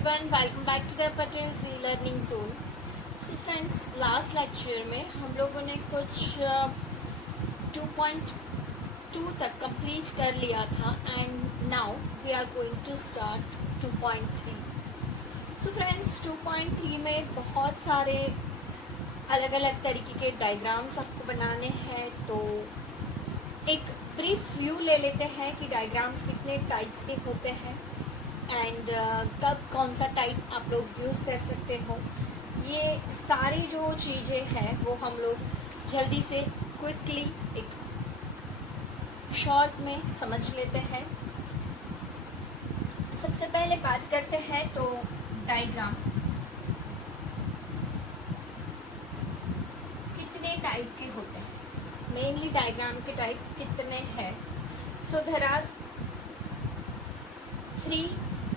Everyone, welcome back to the Patel ji learning zone. So friends, last lecture में हम लोगों ने कुछ 2.2 तक कंप्लीट कर लिया था and now we are going to start 2.3। So friends, 2.3 में बहुत सारे अलग अलग तरीके के डायग्राम्स आपको बनाने हैं। तो एक ब्रीफ व्यू ले लेते हैं कि डायग्राम्स कितने टाइप्स के होते हैं एंड कब कौन सा टाइप आप लोग यूज़ कर सकते हो। ये सारी जो चीज़ें हैं वो हम लोग जल्दी से क्विकली एक शॉर्ट में समझ लेते हैं। सबसे पहले बात करते हैं तो डायग्राम कितने टाइप के होते हैं, मेनली डायग्राम के टाइप कितने हैं। So there are 3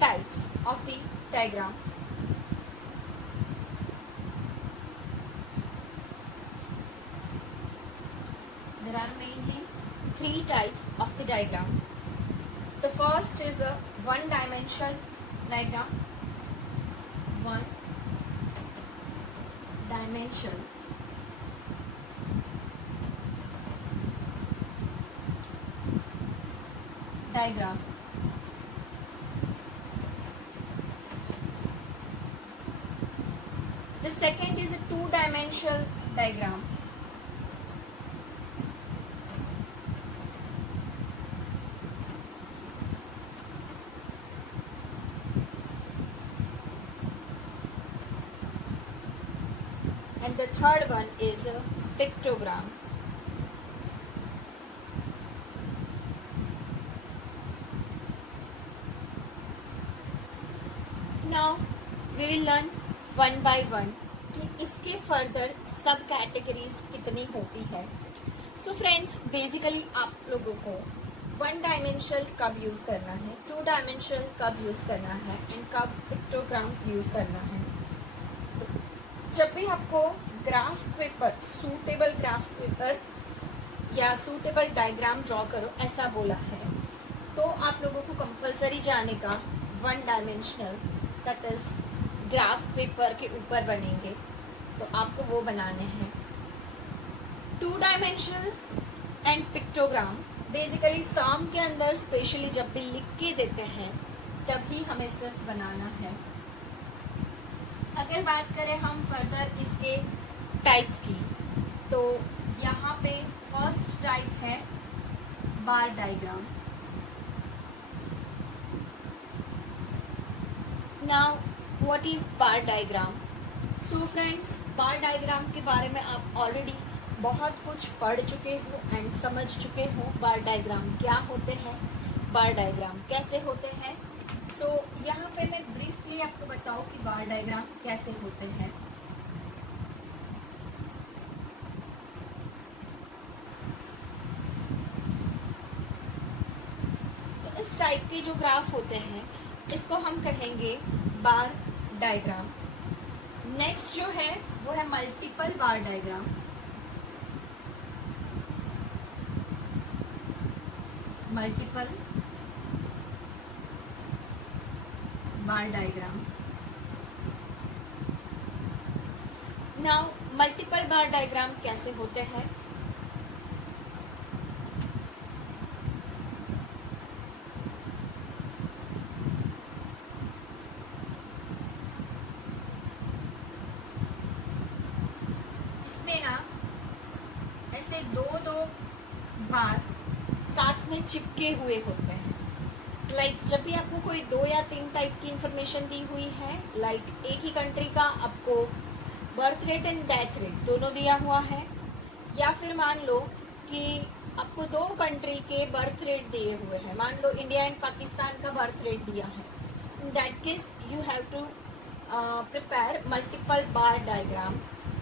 types of the diagram. There are mainly 3 types of the diagram. The first is a one-dimensional diagram. One-dimensional diagram. The second is a two-dimensional diagram. And the third one is a pictogram. Now we will learn one by one कि इसके further सब categories कितनी होती है। So friends, basically आप लोगों को one dimensional कब यूज़ करना है, टू डायमेंशनल कब यूज़ करना है एंड कब पिक्टोग्राम यूज़ करना है। तो जब भी आपको graph paper, suitable graph paper या सूटेबल डायग्राम ड्रॉ करो ऐसा बोला है, तो आप लोगों को कंपलसरी जाने का one dimensional, that is graph paper के ऊपर बनेंगे, तो आपको वो बनाने हैं। Two dimensional and pictogram basically साम के अंदर स्पेशली जब भी लिख के देते हैं तभी हमें सिर्फ बनाना है। अगर बात करें हम फर्दर इसके टाइप्स की, तो यहाँ पे फर्स्ट टाइप है bar diagram. Now what is bar diagram? So friends, bar diagram के बारे में आप ऑलरेडी बहुत कुछ पढ़ चुके हो एंड समझ चुके हो। बार डायग्राम क्या होते हैं, बार डायग्राम कैसे होते हैं। सो यहाँ पे मैं ब्रीफली आपको बताऊँ कि बार डायग्राम कैसे होते हैं। तो इस टाइप के जो ग्राफ होते हैं इसको हम कहेंगे बार डायग्राम। नेक्स्ट जो है वो है multiple bar diagram. Multiple bar diagram. Now multiple bar diagram कैसे होते हैं? दो बार साथ में चिपके हुए होते हैं। लाइक जब भी आपको कोई 2 या 3 टाइप की इंफॉर्मेशन दी हुई है, लाइक एक ही कंट्री का आपको birth rate and death rate दोनों दिया हुआ है, या फिर मान लो कि आपको 2 कंट्री के बर्थ रेट दिए हुए हैं, मान लो इंडिया एंड पाकिस्तान का बर्थ रेट दिया है। In that case you have to prepare multiple bar diagram.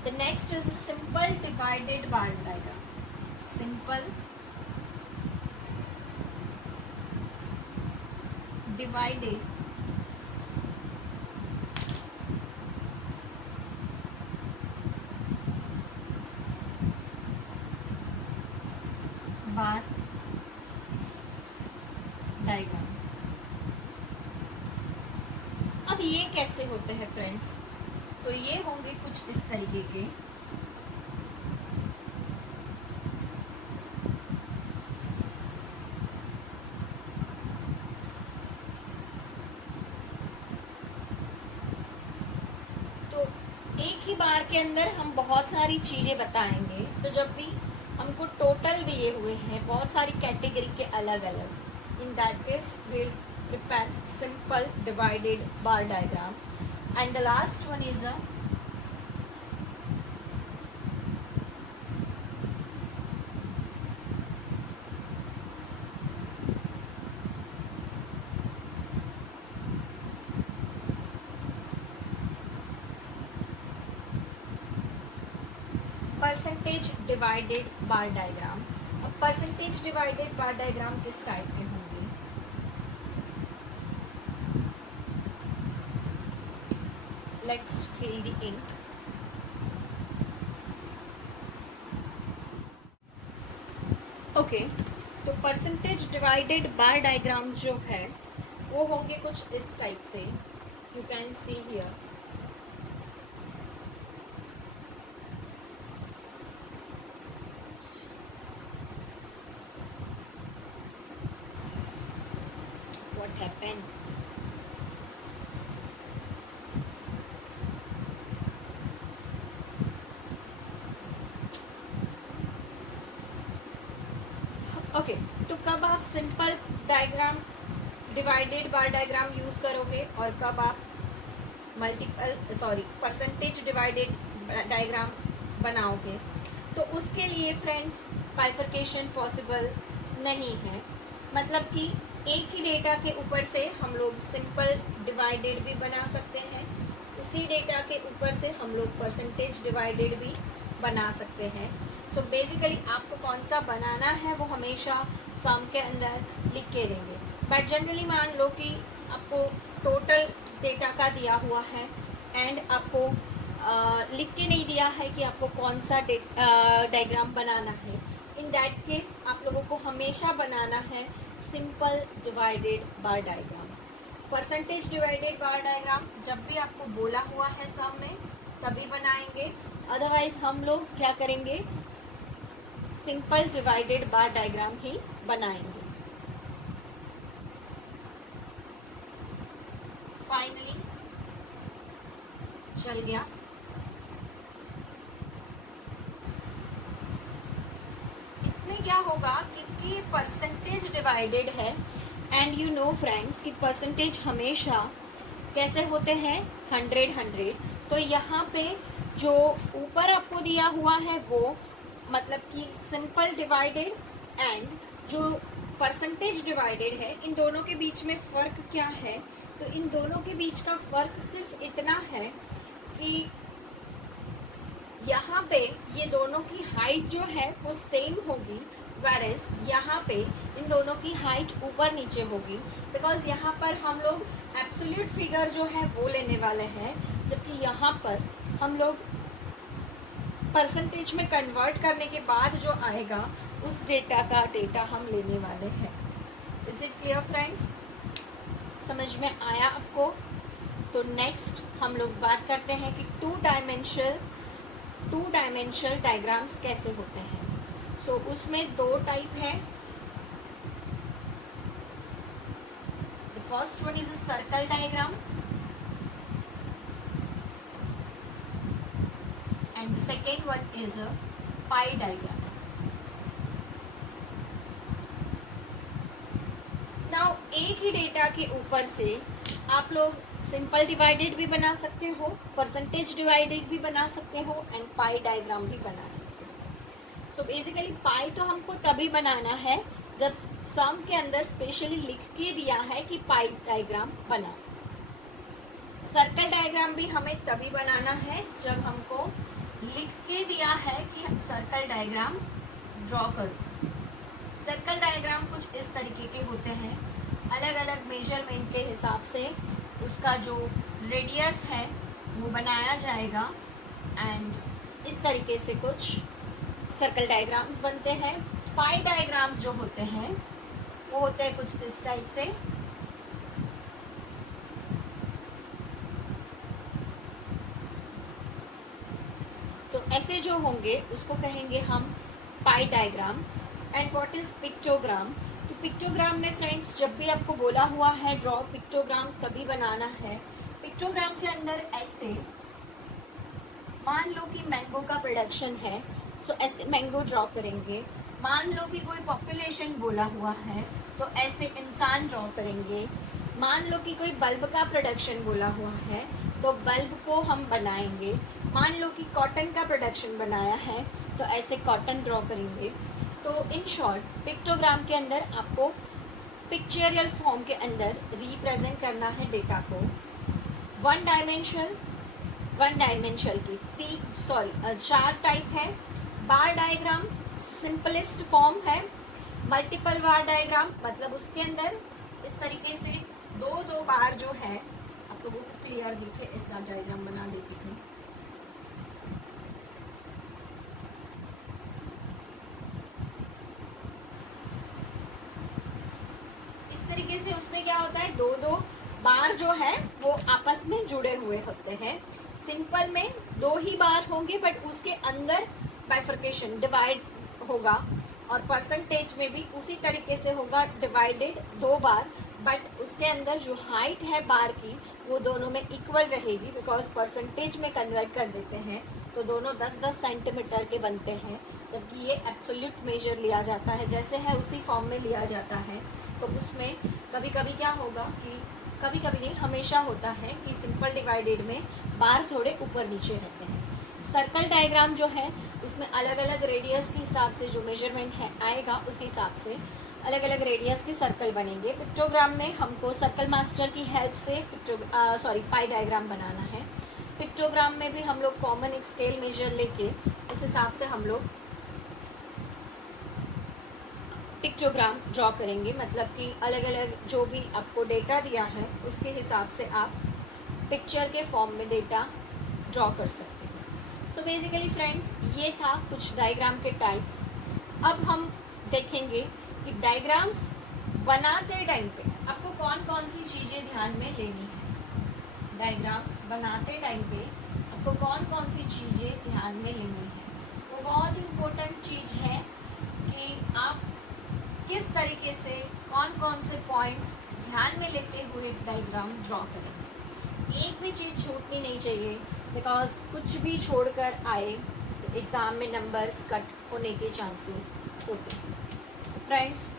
The next is simple divided bar diagram. Simple divided bar diagram. अब अब ये कैसे होते हैं फ्रेंड्स, तो ये होंगे कुछ इस तरीके के। तो एक ही बार के अंदर हम बहुत सारी चीजें बताएंगे, तो जब भी हमको टोटल दिए हुए हैं बहुत सारी कैटेगरी के अलग अलग, in that case we'll prepare simple divided bar diagram, and the last one is a percentage divided bar diagram. अब परसेंटेज डिवाइडेड बार डायग्राम किस टाइप के होंगे, let's fill the ink. Okay, तो परसेंटेज डिवाइडेड बार डायग्राम जो है वो होंगे कुछ इस टाइप से। You can see here, what happened? Okay, तो कब आप simple diagram divided bar diagram use करोगे और कब आप परसेंटेज डिवाइडेड डायग्राम बनाओगे, तो उसके लिए फ्रेंड्स बाइफरकेशन पॉसिबल नहीं है। मतलब कि एक ही डेटा के ऊपर से हम लोग सिंपल डिवाइडेड भी बना सकते हैं, उसी डेटा के ऊपर से हम लोग परसेंटेज डिवाइडेड भी बना सकते हैं। तो बेसिकली आपको कौन सा बनाना है वो हमेशा सम के अंदर लिख के देंगे, बट जनरली मान लो कि आपको टोटल डेटा का दिया हुआ है एंड आपको लिख के नहीं दिया है कि आपको कौन सा डायग्राम बनाना है। इन दैट केस आप लोगों को हमेशा बनाना है simple divided bar diagram. Percentage divided bar diagram जब भी आपको बोला हुआ है सम में तभी बनाएंगे, अदरवाइज हम लोग क्या करेंगे, सिंपल डिवाइडेड बार डायग्राम ही बनाएंगे। फाइनली चल गया। इसमें क्या होगा, क्योंकि परसेंटेज डिवाइडेड है एंड यू नो फ्रेंड्स कि परसेंटेज हमेशा कैसे होते हैं, 100। तो यहाँ पे जो ऊपर आपको दिया हुआ है वो मतलब कि सिंपल डिवाइडेड एंड जो परसेंटेज डिवाइडेड है, इन दोनों के बीच में फ़र्क क्या है, तो इन दोनों के बीच का फ़र्क सिर्फ इतना है कि यहाँ पे ये दोनों की हाइट जो है वो सेम होगी, वेरेज यहाँ पे इन दोनों की हाइट ऊपर नीचे होगी, बिकॉज यहाँ पर हम लोग एब्सोल्यूट फिगर जो है वो लेने वाले हैं, जबकि यहाँ पर हम लोग परसेंटेज में कन्वर्ट करने के बाद जो आएगा उस डेटा का डेटा हम लेने वाले हैं। इज इट क्लियर फ्रेंड्स, समझ में आया आपको? तो नेक्स्ट हम लोग बात करते हैं कि टू डायमेंशनल डायग्राम्स कैसे होते हैं। सो उसमें दो टाइप है। The first one is a circle diagram and the second one is a pie diagram. Now एक ही डेटा के ऊपर से आप लोग सिंपल डिवाइडेड भी बना सकते हो, परसेंटेज डिवाइडेड भी बना सकते हो एंड पाई डायग्राम भी बना सकते हो। सो बेसिकली पाई तो हमको तभी बनाना है जब सम के अंदर स्पेशली लिख के दिया है कि पाई डायग्राम बना। सर्कल डायग्राम भी हमें तभी बनाना है जब हमको लिख के दिया है कि सर्कल डायग्राम ड्रॉ करो। सर्कल डायग्राम कुछ इस तरीके के होते हैं, अलग अलग मेजरमेंट के हिसाब से उसका जो रेडियस है वो बनाया जाएगा एंड इस तरीके से कुछ सर्कल डायग्राम्स बनते हैं। पाई डायग्राम्स जो होते हैं वो होते हैं कुछ इस टाइप से। ऐसे जो होंगे उसको कहेंगे हम पाई diagram. And what is pictogram? तो पिक्टोग्राम में फ्रेंड्स जब भी आपको बोला हुआ है ड्रॉ पिक्टोग्राम तभी बनाना है। पिक्टोग्राम के अंदर ऐसे मान लो कि मैंगो का प्रोडक्शन है, तो ऐसे मैंगो ड्रॉ करेंगे। मान लो कि कोई पॉपुलेशन बोला हुआ है तो ऐसे इंसान ड्रॉ करेंगे। मान लो कि कोई बल्ब का प्रोडक्शन बोला हुआ है तो बल्ब को हम बनाएंगे। मान लो कि कॉटन का प्रोडक्शन बनाया है तो ऐसे कॉटन ड्रॉ करेंगे। तो इन शॉर्ट पिक्टोग्राम के अंदर आपको पिक्चरियल फॉर्म के अंदर रिप्रेजेंट करना है डेटा को। वन डायमेंशनल की चार टाइप है। बार डायग्राम सिंपलेस्ट फॉर्म है। मल्टीपल बार डायग्राम मतलब उसके अंदर इस तरीके से दो दो बार जो है, आप लोगों को क्लियर दिखे ऐसा डायग्राम बना देती हूँ। इस तरीके से उसमें क्या होता है, दो दो बार जो है वो आपस में जुड़े हुए होते हैं। सिंपल में दो ही बार होंगे बट उसके अंदर बाइफर्केशन डिवाइड होगा, और परसेंटेज में भी उसी तरीके से होगा, डिवाइडेड दो बार, बट उसके अंदर जो हाइट है बार की वो दोनों में इक्वल रहेगी, बिकॉज परसेंटेज में कन्वर्ट कर देते हैं तो दोनों 10-10 सेंटीमीटर के बनते हैं, जबकि ये एब्सोल्यूट मेजर लिया जाता है जैसे है उसी फॉर्म में लिया जाता है। तो उसमें कभी कभी क्या होगा कि कभी कभी नहीं, हमेशा होता है कि सिंपल डिवाइडेड में बार थोड़े ऊपर नीचे रहते हैं। सर्कल डायग्राम जो है उसमें अलग अलग रेडियस के हिसाब से जो मेजरमेंट है आएगा उसके हिसाब से अलग अलग रेडियस के सर्कल बनेंगे। पिक्टोग्राम में हमको सर्कल मास्टर की हेल्प से पाई डायग्राम बनाना है। पिक्टोग्राम में भी हम लोग कॉमन एक स्केल मेजर लेके उस हिसाब से हम लोग पिक्टोग्राम ड्रॉ करेंगे, मतलब कि अलग अलग जो भी आपको डेटा दिया है उसके हिसाब से आप पिक्चर के फॉर्म में डेटा ड्रॉ कर सकते हैं। सो बेसिकली फ्रेंड्स ये था कुछ डायग्राम के टाइप्स। अब हम देखेंगे कि डायग्राम्स बनाते टाइम पे आपको कौन कौन सी चीज़ें ध्यान में लेनी है। डायग्राम्स बनाते टाइम पे आपको कौन कौन सी चीज़ें ध्यान में लेनी है, वो बहुत इम्पोर्टेंट चीज़ है कि आप किस तरीके से कौन कौन से पॉइंट्स ध्यान में लेते हुए डायग्राम ड्रॉ करेंगे। एक भी चीज़ छूटनी नहीं चाहिए, बिकॉज कुछ भी छोड़कर आए तो एग्ज़ाम में नंबर्स कट होने के चांसेस होते हैं। सो फ्रेंड्स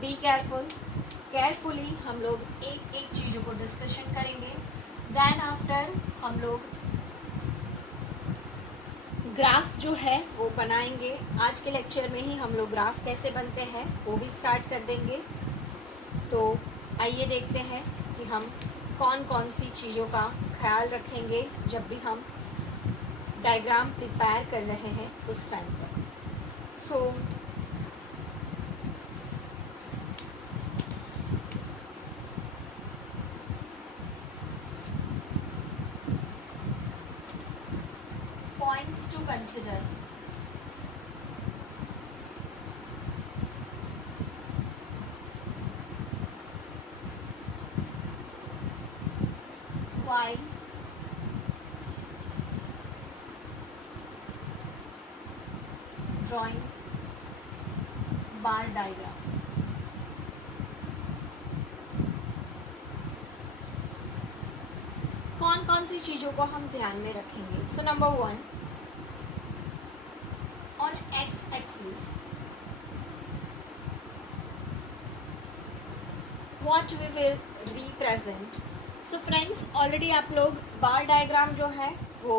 बी केयरफुली हम लोग एक एक चीज़ों को डिस्कशन करेंगे। देन आफ्टर हम लोग ग्राफ जो है वो बनाएंगे। आज के लेक्चर में ही हम लोग ग्राफ कैसे बनते हैं वो भी स्टार्ट कर देंगे। तो आइए देखते हैं कि हम कौन कौन सी चीज़ों का ख्याल रखेंगे जब भी हम डायग्राम प्रिपेयर कर रहे हैं उस टाइम पर। सो points to consider. While drawing bar diagram. कौन कौन सी चीज़ों को हम ध्यान में रखेंगे। So number 1, on x-axis what we will represent. So friends already आप लोग बार डायग्राम जो है वो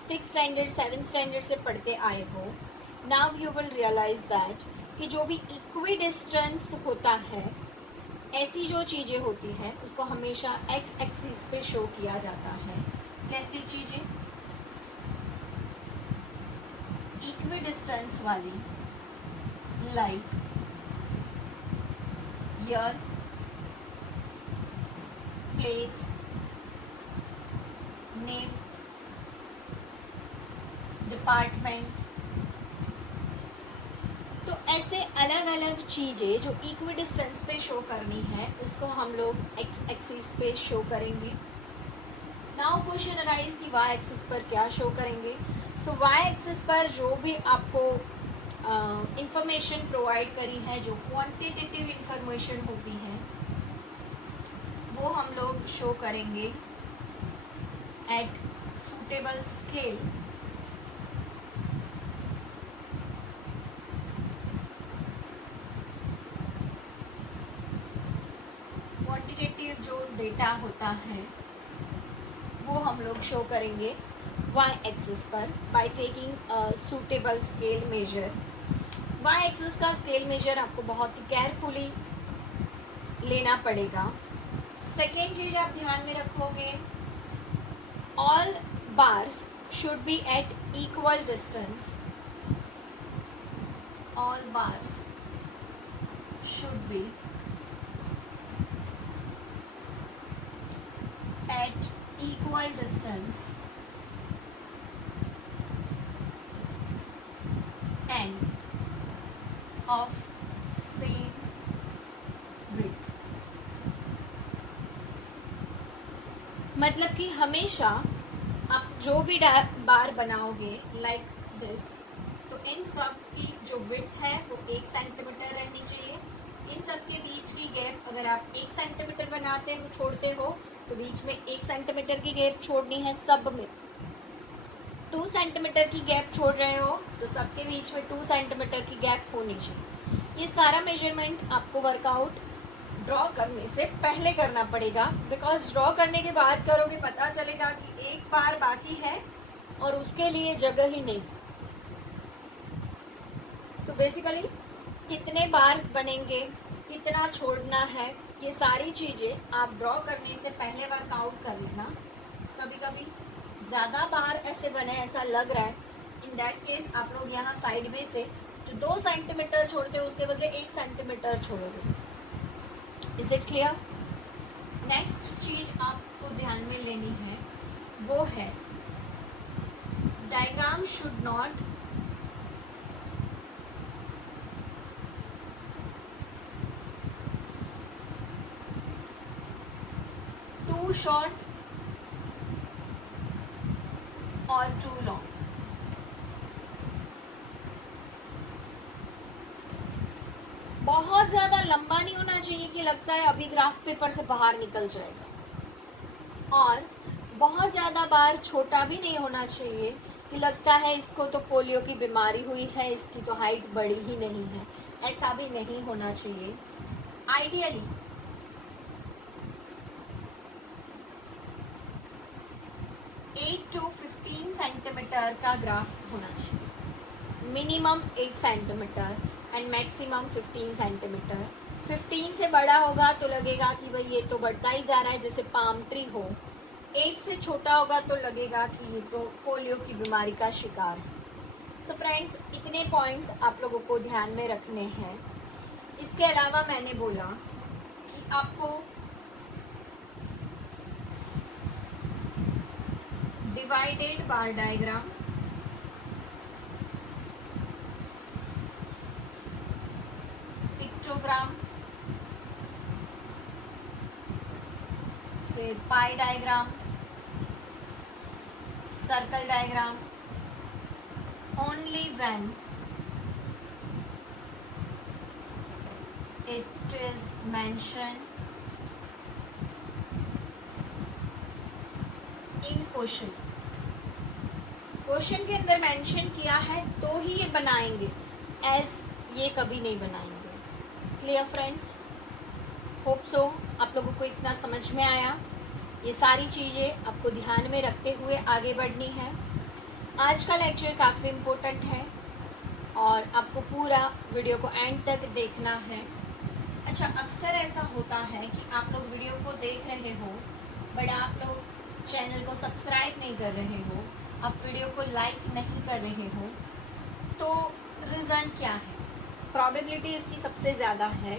6th स्टैंडर्ड 7th स्टैंडर्ड से पढ़ते आए हो। Now you will realise that कि जो भी इक्वी डिस्टेंस होता है, ऐसी जो चीज़ें होती हैं उसको हमेशा एक्स एक्सिस पे शो किया जाता है। कैसी चीज़ें? इक्वी डिस्टेंस वाली, like year, place, name, department. तो ऐसे अलग अलग चीज़ें जो इक्वी डिस्टेंस पे शो करनी है उसको हम लोग एक्स एक्सिस पे शो करेंगे। नाउ क्वेश्चन अराइज कि वाई एक्सिस पर क्या शो करेंगे। सो वाई एक्सिस पर जो भी आपको इंफॉर्मेशन प्रोवाइड करी है, जो क्वांटिटेटिव इंफॉर्मेशन होती है, वो हम लोग शो करेंगे एट सूटेबल स्केल। क्वांटिटेटिव जो डेटा होता है वो हम लोग शो करेंगे वाई एक्सिस पर by taking a suitable scale measure. Y axis का स्केल मेजर आपको बहुत ही केयरफुली लेना पड़ेगा। सेकेंड चीज आप ध्यान में रखोगे, all bars should be at equal distance. All bars should be at equal distance and of same width। मतलब कि हमेशा आप जो भी बार बनाओगे लाइक दिस, तो इन सब की जो विड्थ है वो 1 सेंटीमीटर रहनी चाहिए। इन सब के बीच की गैप अगर आप 1 सेंटीमीटर बनाते हो, छोड़ते हो, तो बीच में 1 सेंटीमीटर की गैप छोड़नी है। सब में 2 सेंटीमीटर की गैप छोड़ रहे हो तो सबके बीच में 2 सेंटीमीटर की गैप होनी चाहिए। ये सारा मेजरमेंट आपको वर्कआउट ड्रॉ करने से पहले करना पड़ेगा, बिकॉज ड्रॉ करने के बाद करोगे पता चलेगा कि एक बार बाकी है और उसके लिए जगह ही नहीं। सो बेसिकली कितने बार्स बनेंगे, कितना छोड़ना है, ये सारी चीज़ें आप ड्रॉ करने से पहले वर्कआउट कर लेना। कभी कभी ज़्यादा बार ऐसे बने ऐसा लग रहा है, इन दैट केस आप लोग यहाँ साइड में से जो 2 सेंटीमीटर छोड़ते हो उसके बदले 1 सेंटीमीटर छोड़ोगे। Is it clear? नेक्स्ट चीज आपको ध्यान में लेनी है वो है diagram should not too short और टू लॉन्ग। बहुत ज्यादा लंबा नहीं होना चाहिए कि लगता है अभी ग्राफ पेपर से बाहर निकल जाएगा, और बहुत ज्यादा बार छोटा भी नहीं होना चाहिए कि लगता है इसको तो पोलियो की बीमारी हुई है, इसकी तो हाइट बढ़ी ही नहीं है। ऐसा भी नहीं होना चाहिए। आइडियली 8 to 15 सेंटीमीटर का ग्राफ होना चाहिए। Minimum 8 centimetre and maximum 15 centimetre. 15 से बड़ा होगा तो लगेगा कि भाई ये तो बढ़ता ही जा रहा है, जैसे पाम ट्री हो। 8 से छोटा होगा तो लगेगा कि ये तो पोलियो की बीमारी का शिकार है। सो फ्रेंड्स, इतने पॉइंट्स आप लोगों को ध्यान में रखने हैं। इसके अलावा मैंने बोला कि आपको डिवाइडेड बार डायग्राम, पिक्टोग्राम, फिर पाई diagram, circle diagram, only when it is mentioned in question. Question के अंदर मेंशन किया है तो ही ये बनाएंगे, एज ये कभी नहीं बनाएंगे। Clear friends? होप सो आप लोगों को इतना समझ में आया। ये सारी चीज़ें आपको ध्यान में रखते हुए आगे बढ़नी है। आज का लेक्चर काफ़ी इम्पोर्टेंट है और आपको पूरा वीडियो को एंड तक देखना है। अच्छा, अक्सर ऐसा होता है कि आप लोग वीडियो को देख रहे हो बट आप लोग चैनल को सब्सक्राइब नहीं कर रहे हो, आप वीडियो को लाइक नहीं कर रहे हो, तो रीज़न क्या है? प्रॉबिलिटी इसकी सबसे ज़्यादा है।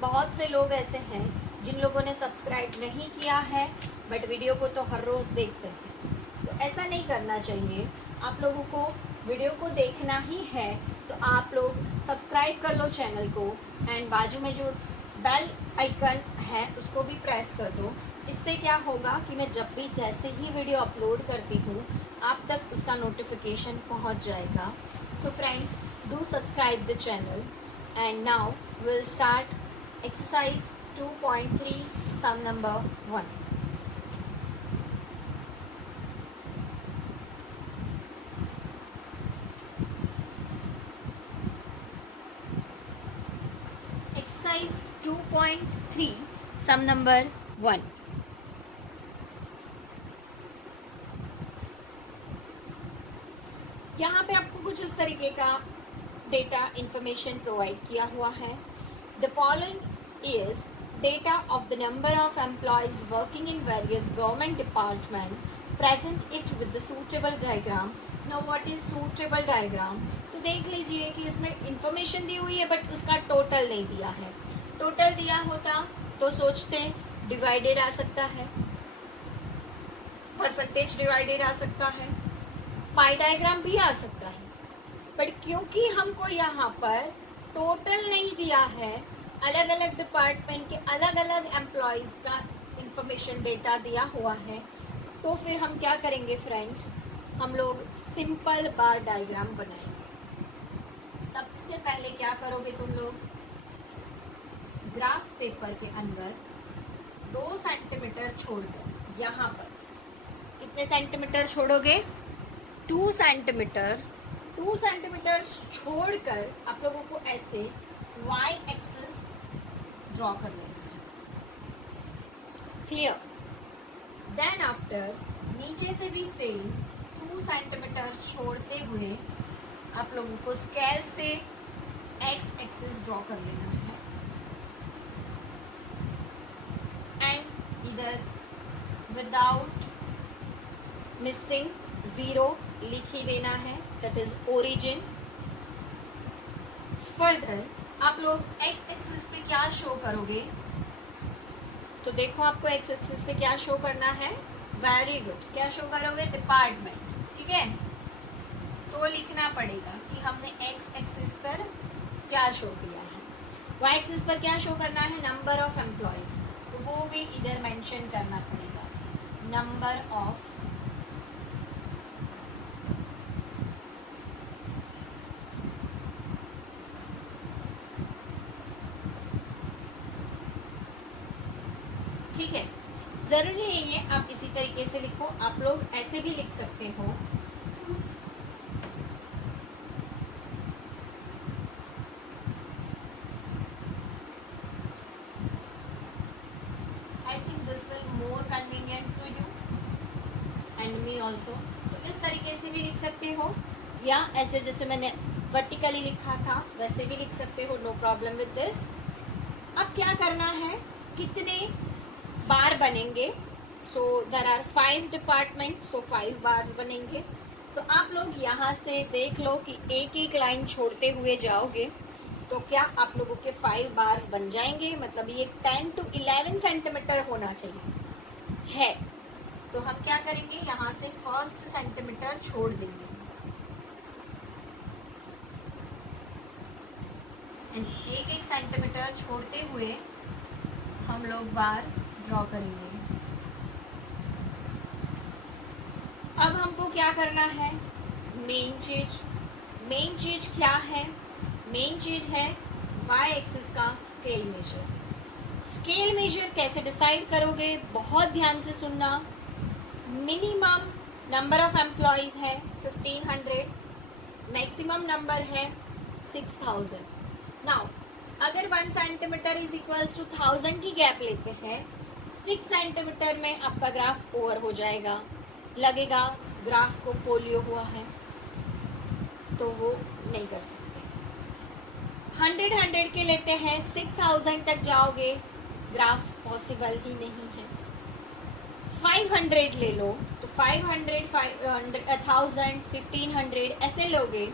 बहुत से लोग ऐसे हैं जिन लोगों ने सब्सक्राइब नहीं किया है बट वीडियो को तो हर रोज़ देखते हैं। तो ऐसा नहीं करना चाहिए। आप लोगों को वीडियो को देखना ही है तो आप लोग सब्सक्राइब कर लो चैनल को, एंड बाजू में जो बेल आइकन है उसको भी प्रेस कर दो। इससे क्या होगा कि मैं जब भी जैसे ही वीडियो अपलोड करती हूँ आप तक उसका नोटिफिकेशन पहुँच जाएगा। So friends, do subscribe the channel and now will start exercise 2.3 sum number 1। Exercise 2.3 sum number 1। यहाँ पे आपको कुछ इस तरीके का डेटा इंफॉर्मेशन प्रोवाइड किया हुआ है। The following is data of the number of employees working in various government department, present it with the suitable diagram. Now what is suitable diagram? तो देख लीजिए कि इसमें इंफॉर्मेशन दी हुई है बट उसका टोटल नहीं दिया है। टोटल दिया होता तो सोचते डिवाइडेड आ सकता है, परसेंटेज डिवाइडेड आ सकता है, पाई डायग्राम भी आ सकता है, बट क्योंकि हमको यहाँ पर टोटल नहीं दिया है, अलग अलग डिपार्टमेंट के अलग अलग एम्प्लॉयज का इंफॉर्मेशन डेटा दिया हुआ है, तो फिर हम क्या करेंगे फ्रेंड्स, हम लोग सिंपल बार डायग्राम बनाएंगे। सबसे पहले क्या करोगे तुम लोग, ग्राफ पेपर के अंदर 2 सेंटीमीटर छोड़कर, यहाँ पर कितने सेंटीमीटर छोड़ोगे, 2 सेंटीमीटर। 2 सेंटीमीटर छोड़कर आप लोगों को ऐसे y एक्सिस ड्रॉ कर लेना है। क्लियर? देन आफ्टर नीचे से भी सेम 2 सेंटीमीटर छोड़ते हुए आप लोगों को स्केल से x एक्सिस ड्रॉ कर लेना है एंड इधर विदाउट मिसिंग 0 लिख ही देना है, दैट इज ओरिजिन। फर्दर आप लोग एक्स एक्सिस पे क्या शो करोगे, तो देखो आपको एक्स एक्सिस पे क्या शो करना है, वेरी गुड, क्या शो करोगे, डिपार्टमेंट। ठीक है, तो लिखना पड़ेगा कि हमने एक्स एक्सिस पर क्या शो किया है। वाई एक्सिस पर क्या शो करना है, नंबर ऑफ एम्प्लॉयज, तो वो भी इधर मेंशन करना पड़ेगा, नंबर ऑफ ठीक है। जरूरी नहीं है आप इसी तरीके से लिखो, आप लोग ऐसे भी लिख सकते हो। I think this will more convenient to you and me also. तो इस तरीके से भी लिख सकते हो, या ऐसे जैसे मैंने वर्टिकली लिखा था वैसे भी लिख सकते हो, नो प्रॉब्लम विद दिस। अब क्या करना है, कितने बार बनेंगे, so there are 5 department, so 5 bars बनेंगे। तो आप लोग यहाँ से देख लो कि एक एक लाइन छोड़ते हुए जाओगे तो क्या आप लोगों के 5 बार्स बन जाएंगे, मतलब ये 10 to 11 सेंटीमीटर होना चाहिए है। तो हम क्या करेंगे, यहाँ से फर्स्ट सेंटीमीटर छोड़ देंगे एंड एक एक सेंटीमीटर छोड़ते हुए हम लोग बार ड्रॉ करेंगे। अब हमको क्या करना है, मेन चीज क्या है, मेन चीज है वाई एक्सिस का स्केल मेजर। स्केल मेजर कैसे डिसाइड करोगे, बहुत ध्यान से सुनना। मिनिमम नंबर ऑफ एम्प्लॉयज है 1500, मैक्सिमम नंबर है 6000। नाउ अगर 1 सेंटीमीटर इज इक्वल्स टू 1000 की गैप लेते हैं, 6 सेंटीमीटर में आपका ग्राफ ओवर हो जाएगा, लगेगा ग्राफ को पोलियो हुआ है, तो वो नहीं कर सकते। 100 के लेते हैं, 6000 तक जाओगे, ग्राफ पॉसिबल ही नहीं है। 500 ले लो तो 500, 1000, 1500 ऐसे लोगे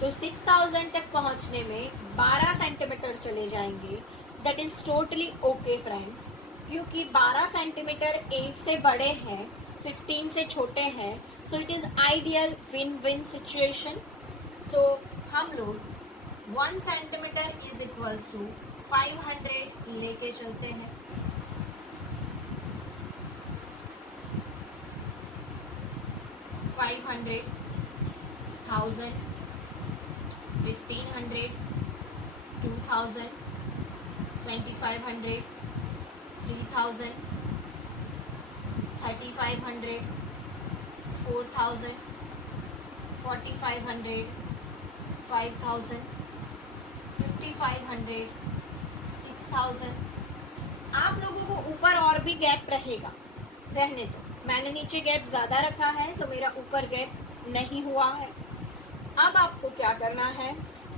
तो 6000 तक पहुंचने में 12 सेंटीमीटर चले जाएंगे। That is totally okay friends, क्योंकि 12 सेंटीमीटर 8 से बड़े हैं, 15 से छोटे हैं, so it is ideal win win situation. So हम लोग 1 सेंटीमीटर इज इक्वल्स टू 500 लेके चलते हैं। $500, 1000, 1500, 2000, 2500, 3000, 3500, 4000, 4500, 5000, 5500, 6000। आप लोगों को ऊपर और भी गैप रहेगा, रहने दो। मैंने नीचे गैप ज़्यादा रखा है, सो मेरा ऊपर गैप नहीं हुआ है। अब आपको क्या करना है,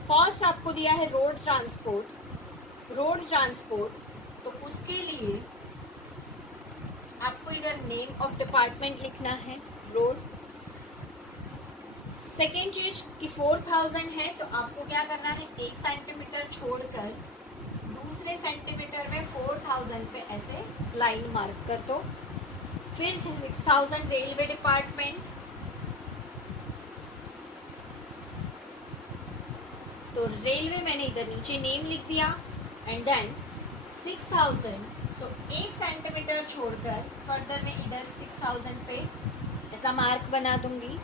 फर्स्ट आपको दिया है रोड ट्रांसपोर्ट। रोड ट्रांसपोर्ट, तो उसके लिए आपको इधर नेम ऑफ डिपार्टमेंट लिखना है, रोड। सेकेंड चीज कि 4000 है, तो आपको क्या करना है, 1 सेंटीमीटर छोड़कर दूसरे सेंटीमीटर में 4000 पे ऐसे लाइन मार्क कर दो। फिर 6000 रेलवे डिपार्टमेंट, तो रेलवे मैंने इधर नीचे नेम लिख दिया। एंड देन 6000, सो 1 सेंटीमीटर छोड़कर फर्दर में इधर 6000 पे ऐसा मार्क बना दूंगी।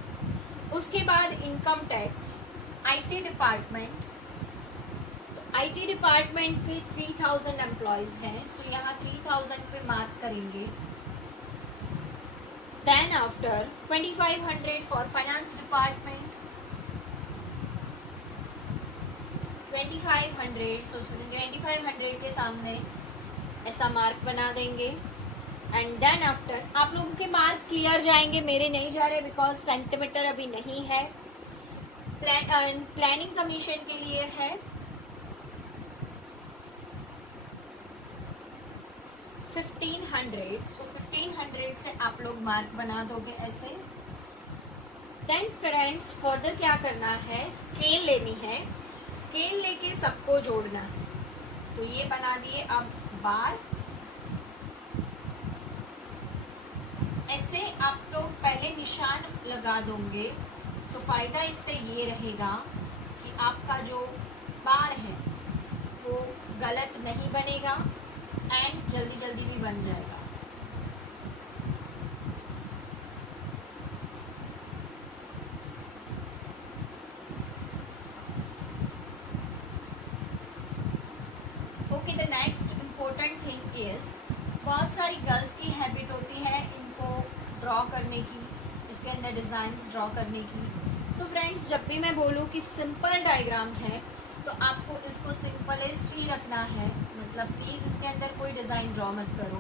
उसके बाद इनकम टैक्स, आईटी डिपार्टमेंट, तो आईटी डिपार्टमेंट के 3000 एम्प्लॉयज हैं, सो यहाँ 3000 पे मार्क करेंगे। Then after 2500 for finance department, 2500, so 2500 के सामने ऐसा मार्क बना देंगे। एंड देन आफ्टर आप लोगों के मार्क क्लियर जाएंगे, मेरे नहीं जा रहे बिकॉज सेंटीमीटर अभी नहीं है। प्लानिंग कमीशन के लिए है 1500, सो 1500 से आप लोग मार्क बना दोगे ऐसे। देन फ्रेंड्स फर्दर क्या करना है, स्केल लेनी है, स्केल लेके सबको जोड़ना है। तो ये बना दिए अब बार। ऐसे आप लोग पहले निशान लगा दोगे, सो फायदा इससे ये रहेगा कि आपका जो बार है वो गलत नहीं बनेगा एंड जल्दी जल्दी भी बन जाएगा। Okay, the next important thing is, बहुत सारी गर्ल्स की हैबिट होती है इनको ड्रॉ करने की, इसके अंदर डिज़ाइंस ड्रॉ करने की। सो फ्रेंड्स, जब भी मैं बोलूँ कि सिंपल डायग्राम है तो आपको इसको सिंपलेस्ट ही रखना है, मतलब प्लीज़ इसके अंदर कोई डिज़ाइन ड्रॉ मत करो।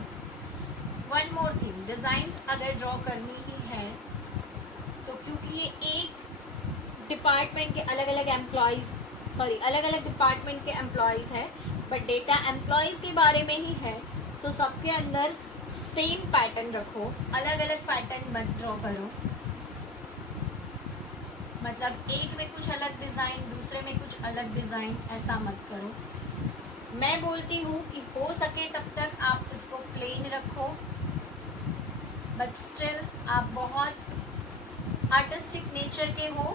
वन मोर थिंग, डिज़ाइन अगर ड्रॉ करनी ही है तो क्योंकि ये एक डिपार्टमेंट के अलग अलग डिपार्टमेंट के एम्प्लॉयज़ है, बट डेटा एम्प्लॉयज़ के बारे में ही है, तो सबके अंदर सेम पैटर्न रखो, अलग अलग पैटर्न मत ड्रॉ करो। मतलब एक में कुछ अलग डिज़ाइन, दूसरे में कुछ अलग डिज़ाइन, ऐसा मत करो। मैं बोलती हूँ कि हो सके तब तक आप इसको प्लेन रखो, बट स्टिल आप बहुत आर्टिस्टिक नेचर के हो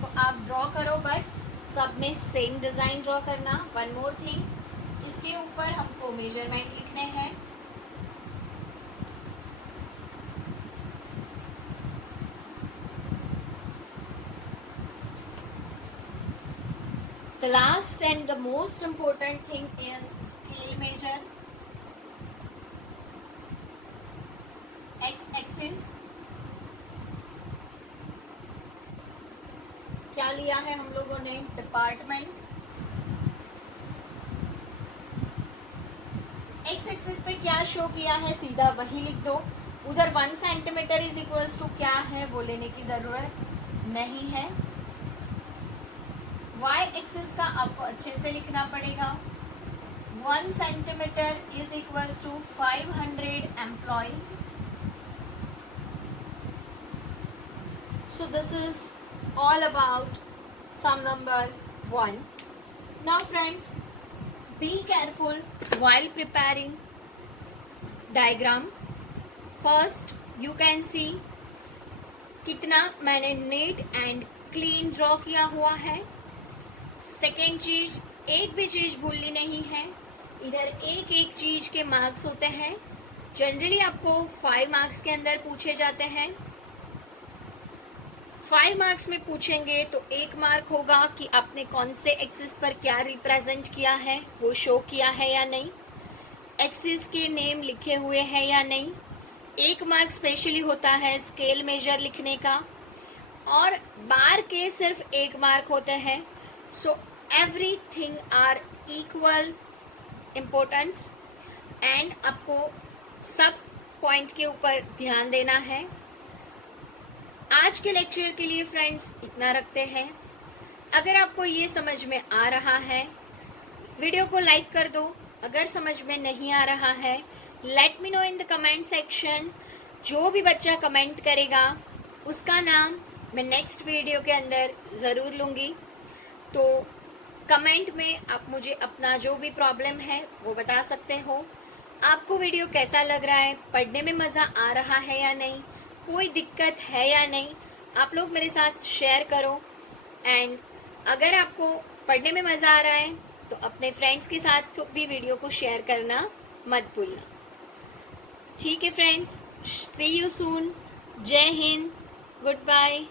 तो आप ड्रॉ करो, बट सब में सेम डिज़ाइन ड्रॉ करना। वन मोर थिंग, इसके ऊपर हमको मेजरमेंट लिखने हैं। The last and the most important thing is scale measure. X-axis क्या लिया है हम लोगों ने, डिपार्टमेंट। X-axis पे क्या शो किया है सीधा वही लिख दो। उधर 1 सेंटीमीटर इज इक्वल्स टू क्या है वो लेने की ज़रूरत नहीं है। वाई एक्सिस का आपको अच्छे से लिखना पड़ेगा। 1 centimetre is equals to 500 employees. So this is all about sum number 1. Now friends, be careful while preparing diagram. First you can see कितना मैंने neat and clean ड्रॉ किया हुआ है। सेकेंड चीज, एक भी चीज़ भूलनी नहीं है। इधर एक एक चीज़ के मार्क्स होते हैं। जनरली आपको 5 मार्क्स के अंदर पूछे जाते हैं। 5 मार्क्स में पूछेंगे तो 1 मार्क होगा कि आपने कौन से एक्सिस पर क्या रिप्रेजेंट किया है, वो शो किया है या नहीं, एक्सिस के नेम लिखे हुए हैं या नहीं। 1 मार्क स्पेशली होता है स्केल मेजर लिखने का, और बार के सिर्फ 1 मार्क होते हैं। So everything are equal importance, and आपको सब पॉइंट के ऊपर ध्यान देना है। आज के लेक्चर के लिए फ्रेंड्स इतना रखते हैं। अगर आपको ये समझ में आ रहा है, वीडियो को लाइक कर दो। अगर समझ में नहीं आ रहा है, let me know in the comment section. जो भी बच्चा कमेंट करेगा उसका नाम मैं नेक्स्ट वीडियो के अंदर ज़रूर लूँगी। तो कमेंट में आप मुझे अपना जो भी प्रॉब्लम है वो बता सकते हो। आपको वीडियो कैसा लग रहा है, पढ़ने में मज़ा आ रहा है या नहीं, कोई दिक्कत है या नहीं, आप लोग मेरे साथ शेयर करो। एंड अगर आपको पढ़ने में मज़ा आ रहा है तो अपने फ्रेंड्स के साथ भी वीडियो को शेयर करना मत भूलना। ठीक है फ्रेंड्स, सी यू सून। जय हिंद, गुड बाय।